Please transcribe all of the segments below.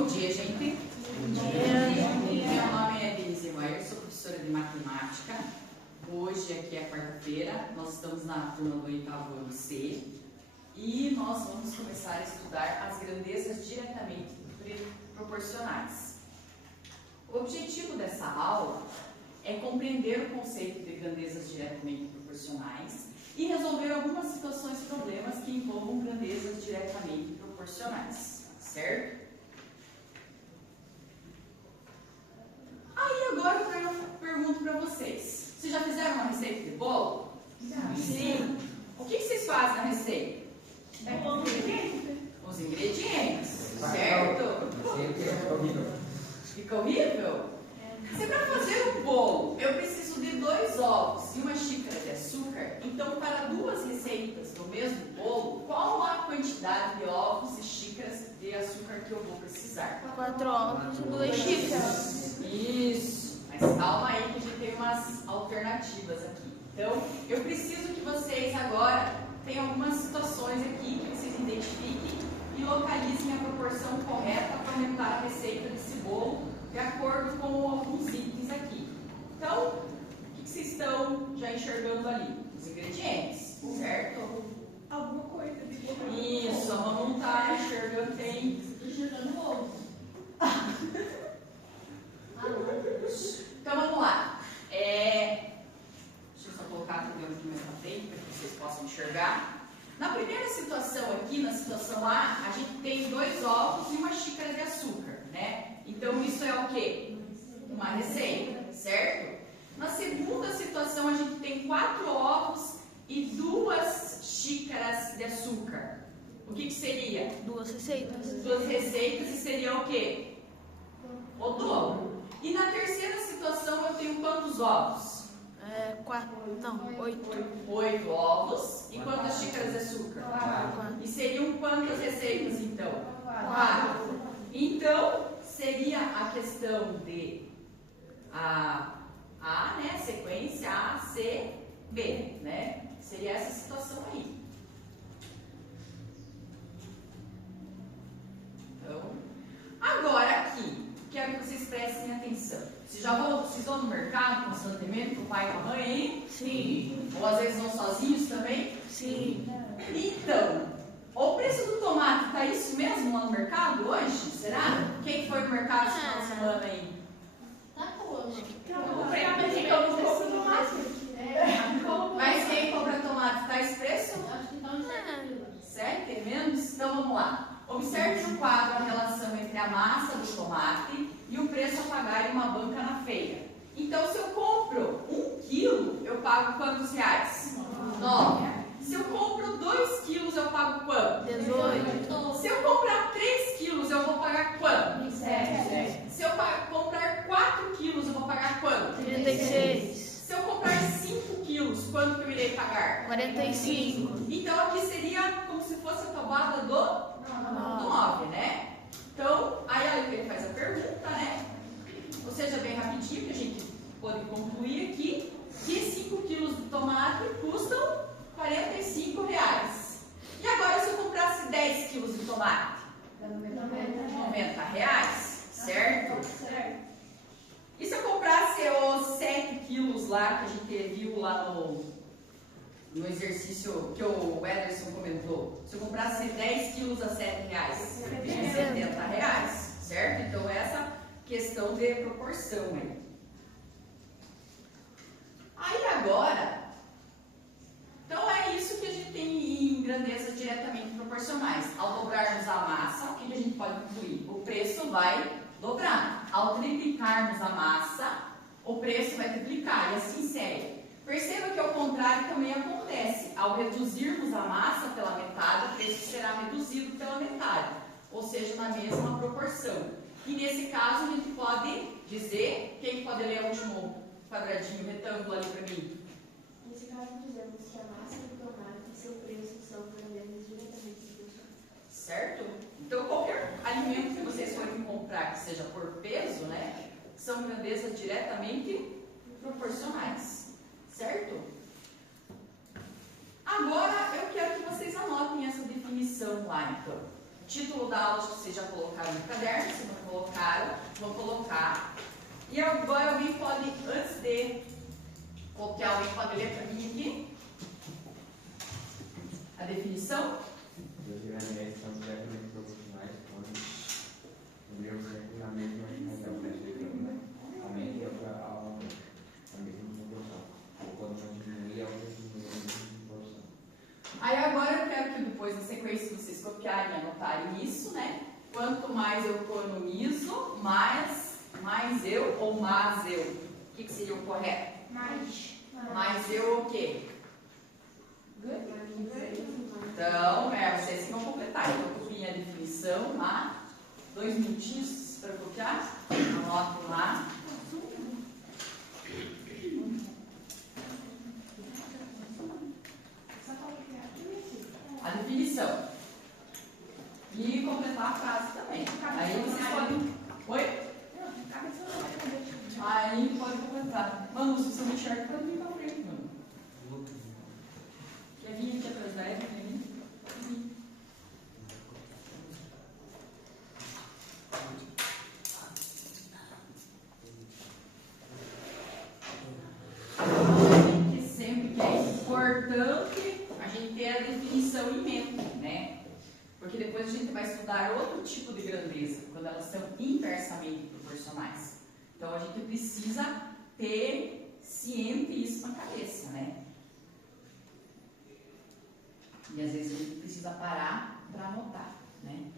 Bom dia, gente. Bom dia. Meu nome é Denise Maier, sou professora de matemática. Hoje, aqui é quarta-feira, nós estamos na turma do 8º ano C e nós vamos começar a estudar as grandezas diretamente proporcionais. O objetivo dessa aula é compreender o conceito de grandezas diretamente proporcionais e resolver algumas situações e problemas que envolvam grandezas diretamente proporcionais, certo? Aí agora eu pergunto para vocês, vocês já fizeram uma receita de bolo? Sim. O que vocês fazem na receita? Os ingredientes, certo? Fica horrível? Se para fazer um bolo eu preciso de 2 ovos e uma xícara de açúcar, então para 2 receitas do mesmo bolo, qual a quantidade de ovos e xícaras de açúcar que eu vou precisar? 4 ovos e 2 xícaras. Isso, mas calma aí que a gente tem umas alternativas aqui. Então, eu preciso que vocês agora tenham algumas situações aqui que vocês identifiquem e localizem a proporção correta para aumentar a receita desse bolo de acordo com alguns itens aqui. Então, o que vocês estão já enxergando ali? Os ingredientes, certo? Alguma coisa de bolo. Isso, a mamãe está enxergando, tem... Enxergando o ovo. Então vamos lá. Deixa eu só colocar aqui dentro do meu papel para que vocês possam enxergar. Na primeira situação aqui, na situação A, a gente tem 2 ovos e uma xícara de açúcar, né? Então isso é o quê? Uma receita, certo? Na segunda situação a gente tem 4 ovos e 2 xícaras de açúcar. O que seria? 2 receitas. 2 receitas e seria o quê? O dobro. E na terceira situação eu tenho quantos ovos? 8 ovos e quantas xícaras de açúcar? 4. E seriam quantas receitas então? 4. Então, seria a questão de A, né? Sequência A, C, B, né? Seria essa situação aí. Então, agora aqui, quero que vocês prestem atenção. Vocês vão no mercado constantemente com o pai e com a mãe, hein? Sim. Ou às vezes vão sozinhos também? Sim. Então, o preço do tomate está isso mesmo lá no mercado hoje? Será? Quem foi no mercado esse final de semana aí? Tá boa. Mas quem compra tomate está esse preço? Acho que tá um Certo? É menos? Então vamos lá. Observe no quadro a relação entre a massa do tomate e o preço a pagar em uma banca na feira. Então, se eu compro 1 quilo, eu pago quantos reais? 9. Se eu compro 2 quilos, eu pago quanto? 18. Se eu comprar 3 quilos, eu vou pagar quanto? 27. Se eu comprar 4 quilos, eu vou pagar quanto? 36. Se eu comprar 5 quilos, quanto que eu irei pagar? 45. Então, aqui seria como se fosse a tomada do 9, né? Então, aí ele faz a pergunta, né? Ou seja, bem rapidinho, que a gente pode concluir aqui, que 5 quilos de tomate custam R$45. E agora, se eu comprasse 10 quilos de tomate? R$90, certo? Certo. E se eu comprasse os 7 quilos lá, que a gente viu lá no exercício que o Ederson comentou? Se eu comprasse 10 quilos a R$7, R$70, certo? Então, essa questão de proporção aí. Aí agora, então é isso que a gente tem em grandezas diretamente proporcionais. Ao dobrarmos a massa, o que a gente pode concluir? O preço vai dobrar. Ao triplicarmos a massa, o preço vai triplicar e assim segue. Perceba que ao contrário também acontece. Ao reduzirmos a massa pela metade, o preço será reduzido pela metade, ou seja, na mesma proporção. E nesse caso a gente pode dizer, quem pode ler o último quadradinho, retângulo ali para mim? Nesse caso, dizemos que a massa do tomate e seu preço são grandezas diretamente proporcionais. Certo? Então, qualquer alimento que vocês forem comprar, que seja por peso, né, são grandezas diretamente proporcionais. Certo? Agora, eu quero que vocês anotem essa definição lá, então. Título da aula que vocês já colocaram no caderno, se não colocaram, vou colocar. E agora alguém pode, antes de copiar, alguém pode ler para mim aqui a definição? Os grandes são diretamente proporcionais quando o meu sempre na mesma razão, aumenta a mesma proporção. Ou quando não diminui, aumenta a mesma proporção. Aí agora eu quero que depois, na sequência, vocês copiarem e anotarem isso, né? Quanto mais eu economizo, mais eu ou mais eu. O que seria o correto? Mais eu o quê? Então, vocês que vão completar. Então, eu copiem a definição lá. 2 minutinhos para copiar. Anotem lá. A definição. E completar a frase também. Aí vocês podem. Oi? Aí pode completar. Mano, se você não enxerga, pode vir pra frente, mano. Quer vir aqui atrás da Eva? Quer vir? Que sempre que é importante a gente ter a definição em mente, né? Porque depois a gente vai estudar outro tipo de grandeza, quando elas são inversamente proporcionais. Então a gente precisa ter ciente isso na cabeça, né? E às vezes a gente precisa parar para anotar, né?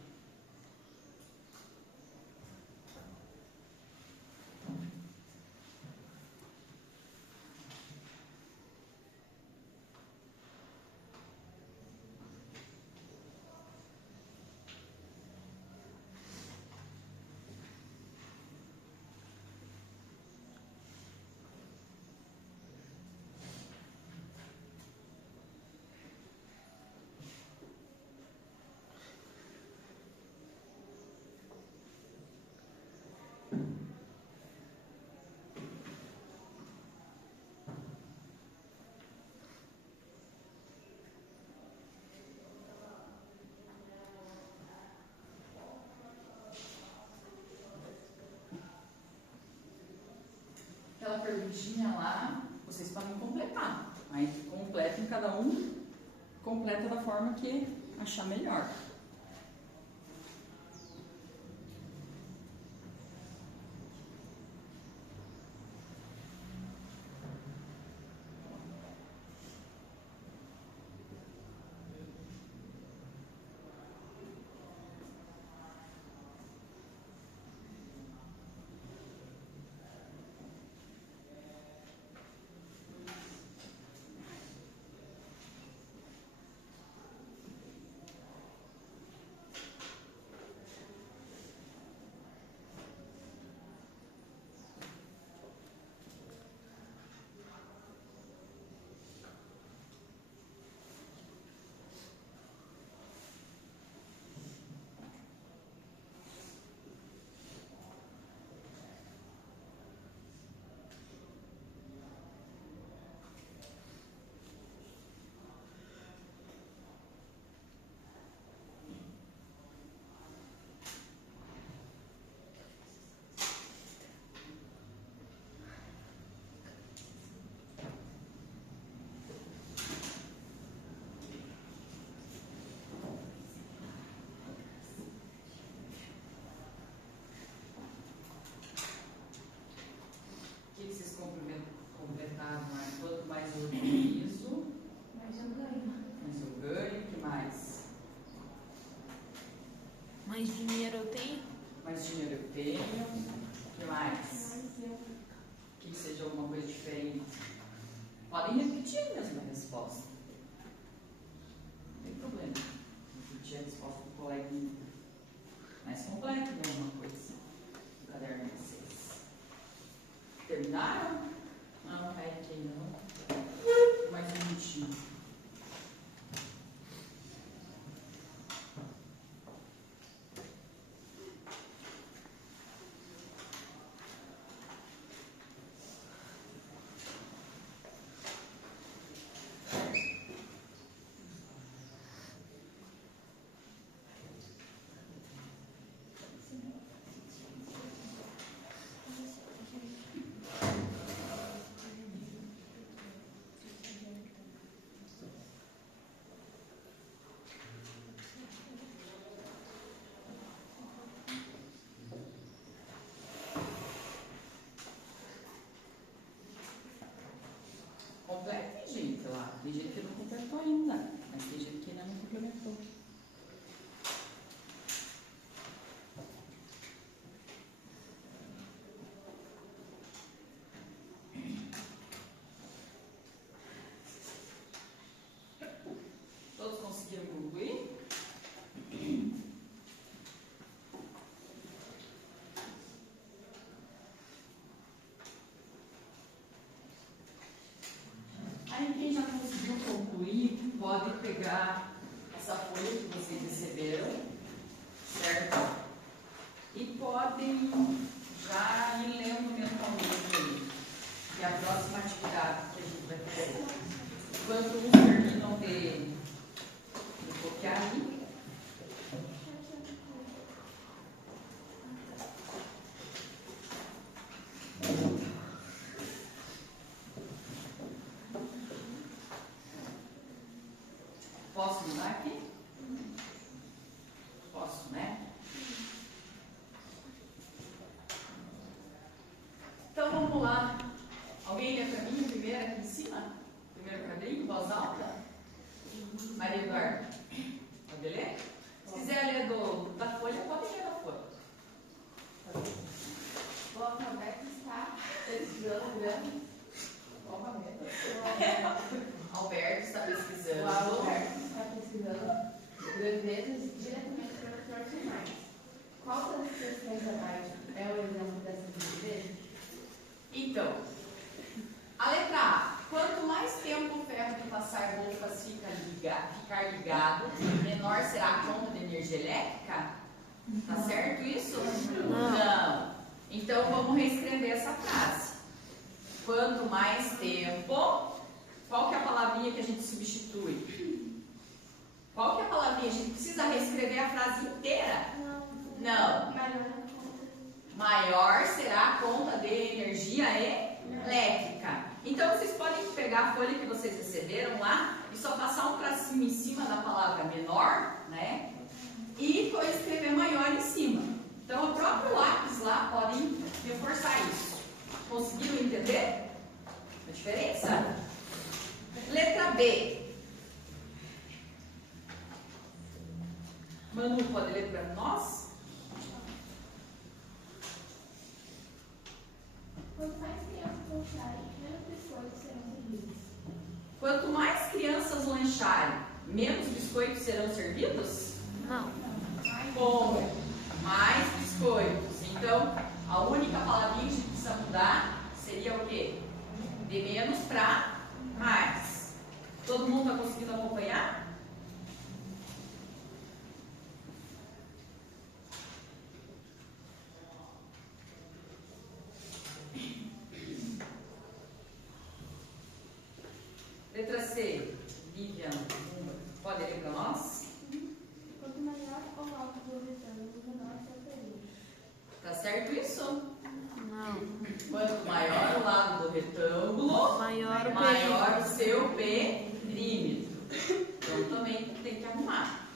Aquela perguntinha lá, vocês podem completar. Aí completem, cada um completa da forma que achar melhor. O que vocês completaram mais? Quanto mais eu economizo, mais eu ganho. O que mais? Mais dinheiro eu tenho? Mais dinheiro eu tenho. O que mais? Que seja alguma coisa diferente. Podem repetir a mesma resposta. Não tem problema. Repetir a resposta do coleguinha. Mais completa de alguma coisa. No caderno de vocês. Terminaram? Não, aqui não. Mais um minutinho. pode pegar essa folha que vocês receberam, certo? E podem já ir lendo mentalmente aí, que é a próxima atividade que a gente vai fazer. Enquanto uns terminam de copiar ali, posso mudar aqui? Posso, né? Então vamos lá. Alguém lê para mim o primeiro aqui em cima? Primeiro quadrinho, voz alta? Maria Eduarda, pode ler? Se quiser ler da folha, pode ler da folha. O alfabeto está pesquisando grandes. Alberto está O pesquisando. Alberto está pesquisando grandezas diretamente proporcionais. Qual das questões abaixo é o exemplo dessas grandezas? Então, a letra A. Quanto mais tempo o ferro de passar roupas ficar ligado, menor será a conta de energia elétrica? Tá certo isso? Não. Então, vamos reescrever essa frase. Quanto mais tempo... Qual que é a palavrinha que a gente substitui? Qual que é a palavrinha? A gente precisa reescrever a frase inteira? Não. Maior será a conta de energia elétrica. Então, vocês podem pegar a folha que vocês receberam lá e só passar um tracinho em cima da palavra menor, né? E escrever maior em cima. Então, o próprio lápis lá podem reforçar isso. Conseguiram entender a diferença? Letra B. Manu, pode ler para nós? Quanto mais crianças lancharem, menos biscoitos serão servidos. Quanto mais crianças lancharem, menos biscoitos serão servidos? Não. Como? Mais biscoitos. Então, a única palavrinha que a gente precisa mudar seria o quê? De menos para mais. Todo mundo está conseguindo acompanhar? Letra C. Vivian, pode ler para nós? Quanto maior ou alto do retângulo, menor seu período. Tá certo isso? Não. Quanto maior o lado do retângulo, Maior o maior o seu perímetro. Então também tem que arrumar.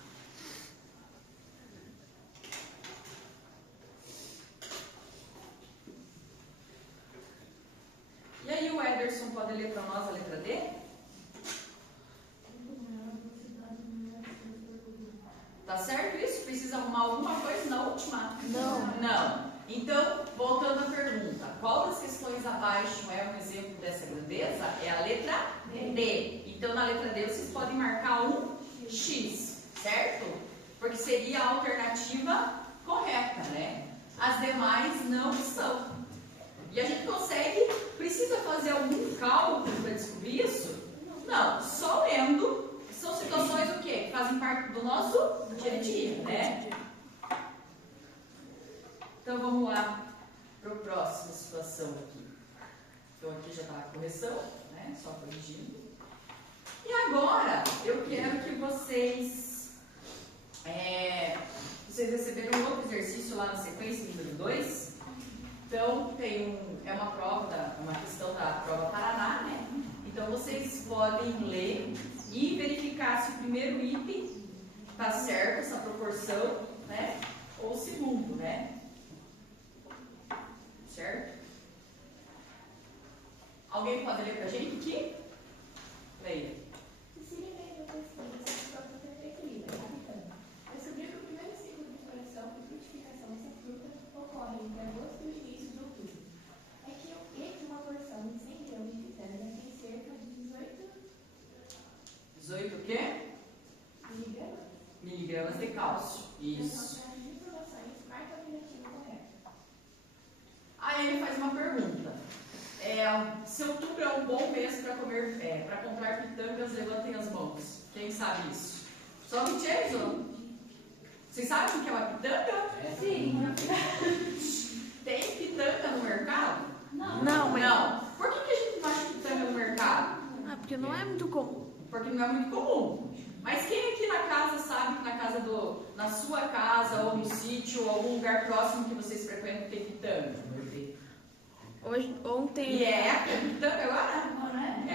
E aí o Ederson pode ler para nós a letra D? Tá certo isso? Precisa arrumar alguma coisa na última? Não. Não. Então, voltando à pergunta, qual das questões abaixo é um exemplo dessa grandeza? É a letra D. Então, na letra D, vocês podem marcar um X, certo? Porque seria a alternativa correta, né? As demais não são. E a gente consegue, precisa fazer algum cálculo para descobrir isso? Não, só lendo. São situações o quê? Que fazem parte do nosso dia a dia, né? Então vamos lá para a próxima situação aqui. Então aqui já está a correção, né? Só corrigindo. E agora eu quero que vocês receberam um outro exercício lá na sequência, número 2. Então é uma prova, uma questão da prova Paraná, né? Então vocês podem ler e verificar se o primeiro item está certo, essa proporção, né? Ou o segundo, né? Certo? Alguém pode ler pra gente aqui? Leia. Cecília veio da pesquisa sobre a fruta preferida, capitã. Descobriu que o primeiro ciclo de floração e frutificação dessa fruta ocorre entre agosto e o início de outubro. É que uma porção de 100 gramas de pitanga tem cerca de 18 o quê? Miligramas de cálcio. Isso. Aí ele faz uma pergunta. Se outubro é um bom mês para comprar pitangas, levantem as mãos. Quem sabe isso? Só o Jason? Vocês sabem o que é uma pitanga? Sim. Tem pitanga no mercado? Não, mas... Não. Por que a gente não acha pitanga no mercado? Ah, porque não é muito comum. Porque não é muito comum. Mas quem aqui na casa sabe que na sua casa, ou no sítio, ou algum lugar próximo que vocês frequentam tem pitanga? Ontem... E é época de pitanga agora?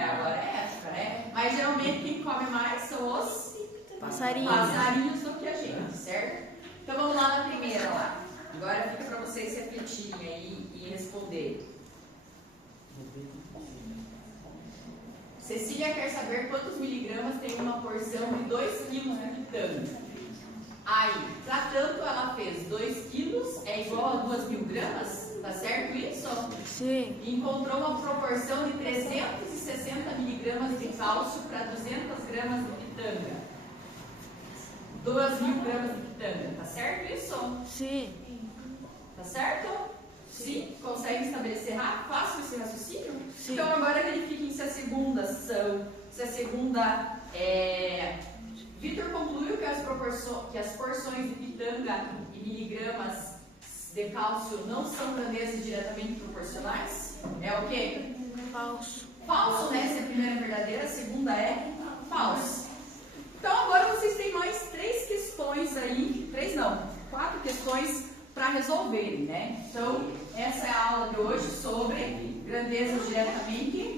Agora é época, né? Mas geralmente quem come mais são os passarinhos do que a gente, certo? Então vamos lá na primeira lá. Agora fica para vocês refletirem aí e responder. Cecília quer saber quantos miligramas tem uma porção de 2 quilos de pitanga. Aí, para tanto, ela fez 2 quilos, é igual a 2.000 gramas, tá certo isso? Sim. E encontrou uma proporção de 360 miligramas de cálcio para 200 gramas de pitanga. 2.000 gramas de pitanga, tá certo isso? Sim. Tá certo? Sim? Consegue estabelecer rápido, fácil esse raciocínio? Sim. Então agora verifiquem se a segunda Vitor concluiu que as porções de pitanga e miligramas de cálcio não são grandezas diretamente proporcionais? É o quê? Falso. Falso, né? Se a primeira é verdadeira, a segunda é falsa. Então agora vocês têm mais 3 questões aí, 4 questões para resolverem, né? Então, essa é a aula de hoje sobre grandezas diretamente